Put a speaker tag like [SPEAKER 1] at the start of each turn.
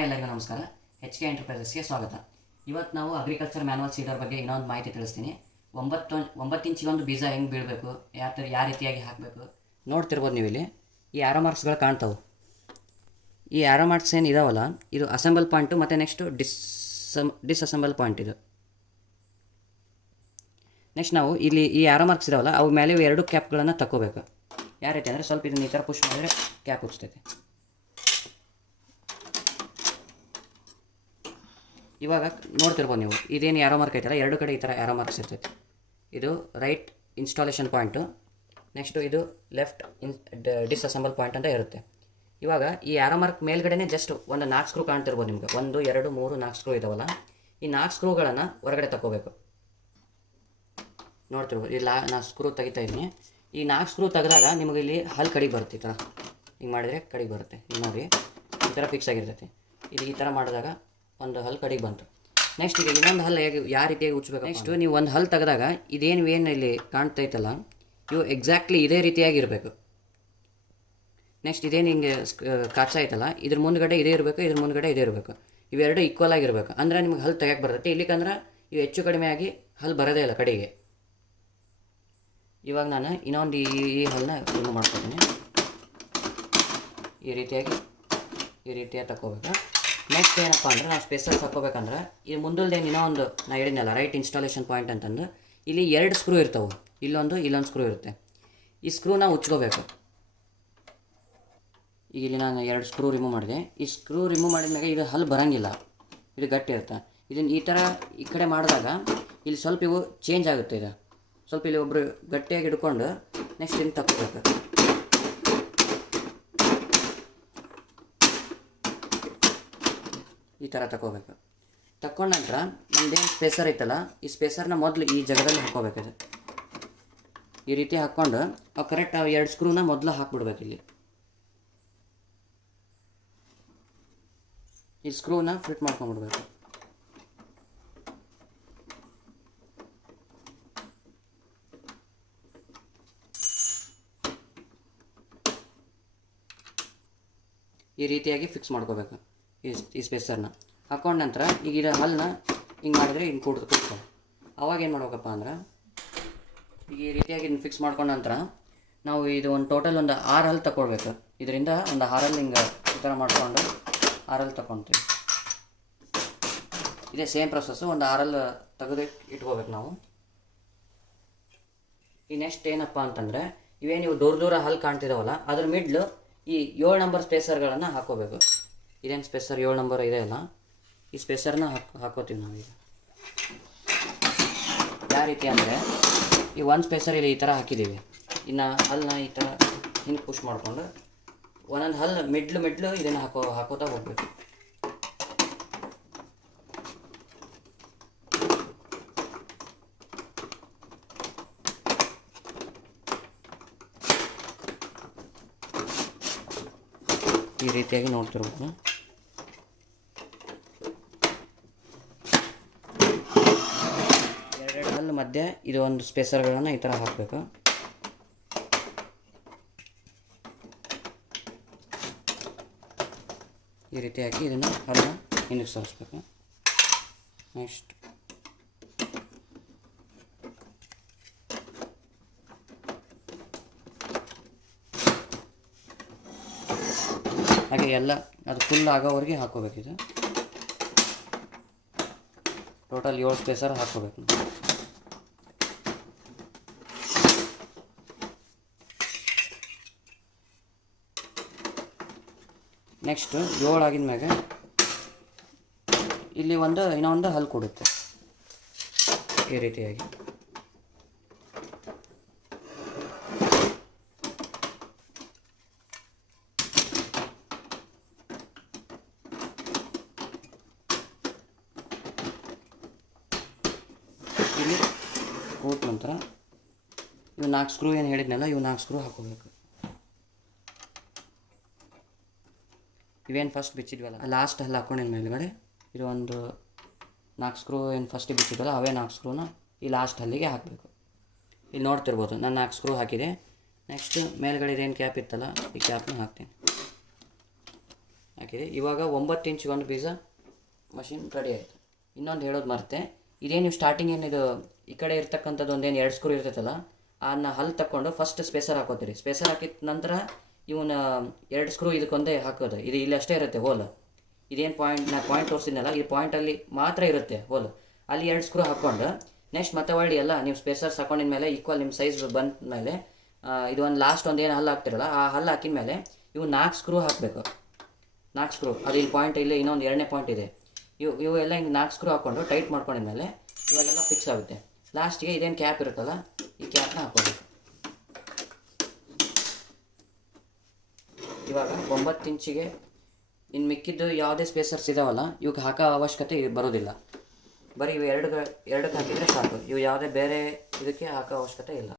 [SPEAKER 1] Hi ಎಲ್ಲರಿಗೂ ನಮಸ್ಕಾರ. H K ಎಂಟರ್ಪ್ರೈಸಸ್ಗೆ ಸ್ವಾಗತ. ಇವತ್ತು ನಾವು ಅಗ್ರಿಕಲ್ಚರ್ ಮ್ಯಾನುವಲ್ ಸೀಡರ್ ಬಗ್ಗೆ ಇನ್ನೊಂದು ಮಾಹಿತಿ ತಿಳಿಸ್ತೀನಿ. ಒಂಬತ್ತು ಒಂಬತ್ತು ಇಂಚಿಗೊಂದು ಬೀಜ ಹೆಂಗೆ ಬೀಳಬೇಕು, ಯಾವ ಥರ ಯಾವ ರೀತಿಯಾಗಿ ಹಾಕಬೇಕು ನೋಡ್ತಿರ್ಬೋದು ನೀವು ಇಲ್ಲಿ ಈ ಆರೋ ಮಾರ್ಕ್ಸ್ಗಳು ಕಾಣ್ತಾವೆ. ಈ ಆರೋ ಮಾರ್ಕ್ಸ್ ಏನು ಇದಾವಲ್ಲ, ಇದು ಅಸೆಂಬಲ್ ಪಾಯಿಂಟು ಮತ್ತು ನೆಕ್ಸ್ಟು ಡಿಸ್ ಡಿಸ್ಅಸೆಂಬಲ್ ಪಾಯಿಂಟ್ ಇದು. ನೆಕ್ಸ್ಟ್ ನಾವು ಇಲ್ಲಿ ಈ ಆರೋ ಮಾರ್ಕ್ಸ್ ಇದಾವಲ್ಲ, ಅವು ಮೇಲೆ ಎರಡು ಕ್ಯಾಪ್ಗಳನ್ನು ತಗೋಬೇಕು ಯಾವ ರೀತಿ ಅಂದರೆ ಸ್ವಲ್ಪ ಇದನ್ನ ಈ ಥರ ಪುಷ್ ಮಾಡಿದ್ರೆ ಕ್ಯಾಪ್ ಉಚ್ತೈತೆ ಇವಾಗ ನೋಡ್ತಿರ್ಬೋದು ನೀವು, ಇದೇನು ಯಾರೋ ಮಾರ್ಕ್ ಐತಲ್ಲ, ಎರಡು ಕಡೆ ಈ ಥರ ಯಾರೋ ಮಾರ್ಕ್ಸ್ ಇರ್ತೈತೆ. ಇದು ರೈಟ್ ಇನ್ಸ್ಟಾಲೇಷನ್ ಪಾಯಿಂಟು ನೆಕ್ಸ್ಟು ಇದು ಲೆಫ್ಟ್ ಇನ್ ಡಿಸ್ಅಸೆಂಬಲ್ ಪಾಯಿಂಟ್ ಅಂತ ಇರುತ್ತೆ. ಇವಾಗ ಈ ಯಾರೋ ಮಾರ್ಕ್ ಮೇಲ್ಗಡೆನೇ ಜಸ್ಟ್ ಒಂದು ನಾಲ್ಕು ಸ್ಕ್ರೂ ಕಾಣ್ತಿರ್ಬೋದು ನಿಮಗೆ. ಒಂದು, ಎರಡು, ಮೂರು, ನಾಲ್ಕು ಸ್ಕ್ರೂ ಇದಾವಲ್ಲ, ಈ ನಾಲ್ಕು ಸ್ಕ್ರೂಗಳನ್ನು ಹೊರಗಡೆ ತಗೋಬೇಕು ನೋಡ್ತಿರ್ಬೋದು ಇಲ್ಲ ನಾಲ್ಕು ಸ್ಕ್ರೂ ತೆಗಿತಾ ಇದ್ದೀನಿ. ಈ ನಾಲ್ಕು ಸ್ಕ್ರೂ ತೆಗೆದಾಗ ನಿಮಗೆ ಇಲ್ಲಿ ಹಲ್ ಕಡಿಗೆ ಬರುತ್ತೆ ಈ ಥರ ಹಿಂಗೆ ಮಾಡಿದರೆ ಕಡಿಗೆ ಬರುತ್ತೆ. ಈಗ ನೋಡಿ ಈ ಥರ ಫಿಕ್ಸ್ ಆಗಿರ್ತೈತಿ. ಇದು ಈ ಥರ ಮಾಡಿದಾಗ ಒಂದು ಹಲ್ಲು ಕಡೆಗೆ ಬಂತು. ನೆಕ್ಸ್ಟ್ ಈಗ ಇನ್ನೊಂದು ಹಲ್ಲು ಹೇಗೆ ಯಾವ ರೀತಿಯಾಗಿ ಉಚ್ಚಬೇಕು ನೆಕ್ಸ್ಟು ನೀವು ಒಂದು ಹಲ್ಲು ತೆಗೆದಾಗ ಇದೇನು ಏನು ಇಲ್ಲಿ ಕಾಣ್ತೈತಲ್ಲ ಇವು ಎಕ್ಸಾಕ್ಟ್ಲಿ ಇದೇ ರೀತಿಯಾಗಿ ಇರಬೇಕು. ನೆಕ್ಸ್ಟ್ ಇದೇನು ಹಿಂಗೆ ಕಾಚ ಐತಲ್ಲ ಇದ್ರ ಮುಂದ್ಗಡೆ ಇದೇ ಇರಬೇಕು ಇದ್ರ ಮುಂದ್ಗಡೆ ಇದೇ ಇರಬೇಕು. ಇವೆರಡು ಈಕ್ವಲ್ ಆಗಿರಬೇಕು ಅಂದ್ರೆ ನಿಮ್ಗೆ ಹಲ್ಲು ತೆಗೆಯಕ್ಕೆ ಬರ್ತೈತೆ. ಇಲ್ಲಿಕಂದ್ರೆ ಇವು ಹೆಚ್ಚು ಕಡಿಮೆ ಆಗಿ ಹಲ್ಲು ಬರೋದೇ ಇಲ್ಲ ಕಡೆಗೆ. ಇವಾಗ ನಾನು ಇನ್ನೊಂದು ಈ ಈ ಹಲ್ಲನ್ನ ರಿಮೂವ್ ಮಾಡ್ಕೊತೀನಿ. ಈ ರೀತಿಯಾಗಿ ಈ ರೀತಿಯಾಗಿ ತಗೋಬೇಕು ನೆಕ್ಸ್ಟ್ ಏನಪ್ಪ ಅಂದ್ರೆ ನಾವು ಸ್ಪೇಸಸ್ ಹಾಕೋಬೇಕಂದ್ರೆ, ಈ ಮುಂದಲ್ದೇನು ಇನ್ನೂ ಒಂದು, ನಾ ಹೇಳಿದ್ನಲ್ಲ ರೈಟ್ ಇನ್ಸ್ಟಾಲೇಷನ್ ಪಾಯಿಂಟ್ ಅಂತಂದು, ಇಲ್ಲಿ ಎರಡು ಸ್ಕ್ರೂ ಇರ್ತವೆ. ಇಲ್ಲೊಂದು ಇಲ್ಲೊಂದು ಸ್ಕ್ರೂ ಇರುತ್ತೆ. ಈ ಸ್ಕ್ರೂನ ಉಚ್ಕೋಬೇಕು. ಈಗ ಇಲ್ಲಿ ನಾನು ಎರಡು ಸ್ಕ್ರೂ ರಿಮೂವ್ ಮಾಡಿದೆ. ಈ ಸ್ಕ್ರೂ ರಿಮೂವ್ ಮಾಡಿದ್ಮೇಲೆ ಇದು ಹಲ್ಲು ಬರೋಂಗಿಲ್ಲ. ಇದು ಗಟ್ಟಿ ಇರುತ್ತೆ. ಇದನ್ನು ಈ ಥರ ಈ ಕಡೆ ಮಾಡಿದಾಗ, ಇಲ್ಲಿ ಸ್ವಲ್ಪ ಇವು ಚೇಂಜ್ ಆಗುತ್ತೆ ಇದು. ಸ್ವಲ್ಪ ಇಲ್ಲಿ ಒಬ್ಬರು ಗಟ್ಟಿಯಾಗಿ ಹಿಡ್ಕೊಂಡು ನೆಕ್ಸ್ಟ್ ಇನ್ನು ತಗೋಬೇಕು ಈ ಥರ ತಗೋಬೇಕು ತಕ್ಕೊಂಡ ನಂತರ ನಮ್ದೇನು ಸ್ಪೇಸರ್ ಐತಲ್ಲ ಈ ಸ್ಪೇಸರ್ನ ಮೊದಲು ಈ ಜಾಗದಲ್ಲಿ ಹಾಕೋಬೇಕಿದೆ ಈ ರೀತಿ ಹಾಕ್ಕೊಂಡು, ಅವು ಕರೆಕ್ಟ್ ಆ ಎರಡು ಸ್ಕ್ರೂನ ಮೊದಲು ಹಾಕ್ಬಿಡ್ಬೇಕು ಇಲ್ಲಿ. ಈ ಸ್ಕ್ರೂನ ಫಿಟ್ ಮಾಡ್ಕೊಂಡ್ಬಿಡ್ಬೇಕು. ಈ ರೀತಿಯಾಗಿ ಫಿಕ್ಸ್ ಮಾಡ್ಕೋಬೇಕು. ಈ ಈ ಸ್ಪೇಸರ್ನ ಹಾಕೊಂಡ ನಂತರ ಈಗ ಇದು ಹಲ್ಲನ್ನ ಹಿಂಗೆ ಮಾಡಿದ್ರೆ ಹಿಂಗೆ ಕೂಡ ಕೂಡ್ತು ಅವಾಗ ಏನು ಮಾಡ್ಬೇಕಪ್ಪ ಅಂದ್ರೆ, ಈ ರೀತಿಯಾಗಿ ಇನ್ನು ಫಿಕ್ಸ್ ಮಾಡ್ಕೊಂಡ ನಂತರ ನಾವು ಇದು ಒಂದು ಟೋಟಲ್ ಒಂದು ಆರು ಹಲ್ ತಗೊಳ್ಬೇಕು ಇದರಿಂದ ಒಂದು ಆರಲ್ಲಿ ಹಿಂಗೆ ಈ ಥರ ಮಾಡ್ಕೊಂಡು ಆರಲ್ಲಿ ತಗೊಳ್ತೀವಿ ಇದೇ ಸೇಮ್ ಪ್ರೊಸೆಸ್ಸು ಒಂದು ಆರಲ್ಲಿ ತೆಗೆದು ಇಟ್ಕೋಬೇಕು ನಾವು. ಈ ನೆಕ್ಸ್ಟ್ ಏನಪ್ಪ ಅಂತಂದರೆ ಇವೇನು ನೀವು ದೂರ ದೂರ ಹಲ್ ಕಾಣ್ತಿರವಲ್ಲ ಅದ್ರ ಮಿಡ್ಲು ಈ ಏಳು ನಂಬರ್ ಸ್ಪೇಸರ್ಗಳನ್ನು ಹಾಕೋಬೇಕು. ಇದೇನು ಸ್ಪೆಸರ್ ಏಳು ನಂಬರ್ ಇದೆ ಅಲ್ಲ? ಈ ಸ್ಪೆಸರ್ನ ಹಾಕಿ ಹಾಕೋತೀವಿ ನಾವೀಗ. ಯಾವ ರೀತಿ ಅಂದರೆ, ಈ ಒಂದು ಸ್ಪೆಸರ್ ಇಲ್ಲಿ ಈ ಥರ ಹಾಕಿದ್ದೀವಿ ಇನ್ನು ಹಲ್ಲನ್ನ ಈ ಥರ ಹಿಂಗೆ ಪುಷ್ ಮಾಡಿಕೊಂಡು ಒಂದೊಂದು ಹಲ್ಲು ಮಿಡ್ಲು ಮಿಡ್ಲು ಇದನ್ನು ಹಾಕೋ ಹಾಕೋತಾ ಹೋಗ್ಬೇಕು. ಈ ರೀತಿಯಾಗಿ ನೋಡ್ತಿರ್ಬೇಕು. ಹಲ್ಲು ಮಧ್ಯೆ ಇದು ಒಂದು ಸ್ಪೇಸರ್ಗಳನ್ನು ಈ ಥರ ಹಾಕಬೇಕು. ಈ ರೀತಿ ಹಾಕಿ ಇದನ್ನು ಅದನ್ನು ಹಿಂದಕ್ಕೆ ಸರಿಸ್ಬೇಕು. ನೆಕ್ಸ್ಟ್. ಹಾಗೆ ಎಲ್ಲ, ಅದು ಫುಲ್ ಆಗೋವರೆಗೆ ಹಾಕೋಬೇಕಿದೆ ಟೋಟಲ್ ಏಳು ಸ್ಪೇಸರ್ ಹಾಕೋಬೇಕು ನೆಕ್ಸ್ಟ್ ಏಳು ಆಗಿದ್ಮ್ಯಾಗ ಇಲ್ಲಿ ಒಂದು, ಇನ್ನೊಂದು ಹಲ್ ಕೊಡುತ್ತೆ. ಈ ರೀತಿಯಾಗಿ. ಇಲ್ಲಿ ನಂತರ ಇವು ನಾಲ್ಕು ಸ್ಕ್ರೂ ಏನು ಹೇಳಿದ್ನಲ್ಲ, ಇವು ನಾಲ್ಕು ಸ್ಕ್ರೂ ಹಾಕೋಬೇಕು. ಇವೇನು ಫಸ್ಟ್ ಬಿಚ್ಚಿದ್ವಲ್ಲ? ಲಾಸ್ಟ್ ಹಲ್ಲ ಹಾಕೊಂಡಿನ ಮೇಲ್ಗಡೆ ಇದು ಒಂದು ನಾಲ್ಕು ಸ್ಕ್ರೂ ಏನು ಫಸ್ಟಿಗೆ ಬಿಚ್ಚಿದ್ವಲ್ಲ, ಅವೇ ನಾಲ್ಕು ಸ್ಕ್ರೂನ ಈ ಲಾಸ್ಟ್ ಹಲ್ಲಿಗೆ ಹಾಕಬೇಕು. ಇಲ್ಲಿ ನೋಡ್ತಿರ್ಬೋದು, ನಾನು ನಾಲ್ಕು ಸ್ಕ್ರೂ ಹಾಕಿದೆ. ನೆಕ್ಸ್ಟ್ ಮೇಲ್ಗಡೆ ಇದೇನು ಕ್ಯಾಪ್ ಇತ್ತಲ್ಲ, ಈ ಕ್ಯಾಪ್ನ ಹಾಕ್ತೀನಿ. ಹಾಕಿದೆ. ಇವಾಗ ಒಂಬತ್ತು ಇಂಚಿಗೆ ಒಂದು ಬೀಜ ಮಷಿನ್ ರೆಡಿ ಆಯಿತು. ಇನ್ನೊಂದು ಹೇಳೋದು ಮರೆತೆ, ಇದೇನು ನೀವು ಸ್ಟಾರ್ಟಿಂಗ್ ಏನಿದು ಈ ಕಡೆ ಇರ್ತಕ್ಕಂಥದ್ದು ಒಂದೇನು ಎರಡು ಸ್ಕ್ರೂ ಇರ್ತೈತಲ್ಲ ಅದನ್ನ ಹಲ್ಲು ತಕ್ಕೊಂಡು ಫಸ್ಟ್ ಸ್ಪೇಸರ್ ಹಾಕೋತೀರಿ. ಸ್ಪೇಸರ್ ಹಾಕಿದ ನಂತರ ಇವನ್ನ ಎರಡು ಸ್ಕ್ರೂ ಇದಕ್ಕೊಂದೇ ಹಾಕೋದು. ಇದು ಇಲ್ಲಿ ಅಷ್ಟೇ ಇರುತ್ತೆ ಹೋಲ್ ಇದೇನು ಪಾಯಿಂಟ್ ನಾ ಪಾಯಿಂಟ್ ತೋರಿಸಿದ್ನಲ್ಲ, ಈ ಪಾಯಿಂಟಲ್ಲಿ ಮಾತ್ರ ಇರುತ್ತೆ ಹೋಲ್ ಅಲ್ಲಿ ಎರಡು ಸ್ಕ್ರೂ ಹಾಕ್ಕೊಂಡು ನೆಕ್ಸ್ಟ್ ಮತ್ತೆ ಒಳ್ಳೆ ಎಲ್ಲ ನೀವು ಸ್ಪೇಸರ್ಸ್ ಹಾಕೊಂಡಿದ ಮೇಲೆ ಈಕ್ವಲ್ ನಿಮ್ಮ ಸೈಜ್ ಬಂದ ಮೇಲೆ ಇದು ಒಂದು ಲಾಸ್ಟ್ ಒಂದು ಏನು ಹಲ್ಲು ಹಾಕ್ತಿರಲ್ಲ, ಆ ಹಲ್ಲು ಹಾಕಿದ ಮೇಲೆ ಇವು ನಾಲ್ಕು ಸ್ಕ್ರೂ ಹಾಕಬೇಕು. ನಾಲ್ಕು ಸ್ಕ್ರೂ ಅದು ಇಲ್ಲಿ ಪಾಯಿಂಟ್ ಇಲ್ಲಿ ಇನ್ನೊಂದು ಎರಡನೇ ಪಾಯಿಂಟ್ ಇದೆ. ಇವು ಇವು ಎಲ್ಲ ಹಿಂಗೆ ನಾಲ್ಕು ಸ್ಕ್ರೂ ಹಾಕ್ಕೊಂಡು ಟೈಟ್ ಮಾಡ್ಕೊಂಡಿದ್ಮೇಲೆ ಇವಾಗೆಲ್ಲ ಫಿಕ್ಸ್ ಆಗುತ್ತೆ. ಲಾಸ್ಟಿಗೆ ಇದೇನು ಕ್ಯಾಪ್ ಇರುತ್ತಲ್ಲ, ಈ ಕ್ಯಾಪ್ನ ಹಾಕೋಬೇಕು ಇವಾಗ ಒಂಬತ್ತು ಇಂಚಿಗೆ ಇನ್ನು ಮಿಕ್ಕಿದ್ದು ಯಾವುದೇ ಸ್ಪೇಸರ್ಸ್ ಇದಾವಲ್ಲ ಇವಕ್ಕೆ ಹಾಕೋ ಅವಶ್ಯಕತೆ ಬರೋದಿಲ್ಲ. ಬರೀ ಇವು ಎರಡು ಎರಡಕ್ಕೆ ಹಾಕಿದರೆ ಸಾಕು. ಇವು ಯಾವುದೇ ಬೇರೆ ಇದಕ್ಕೆ ಹಾಕೋ ಅವಶ್ಯಕತೆ ಇಲ್ಲ.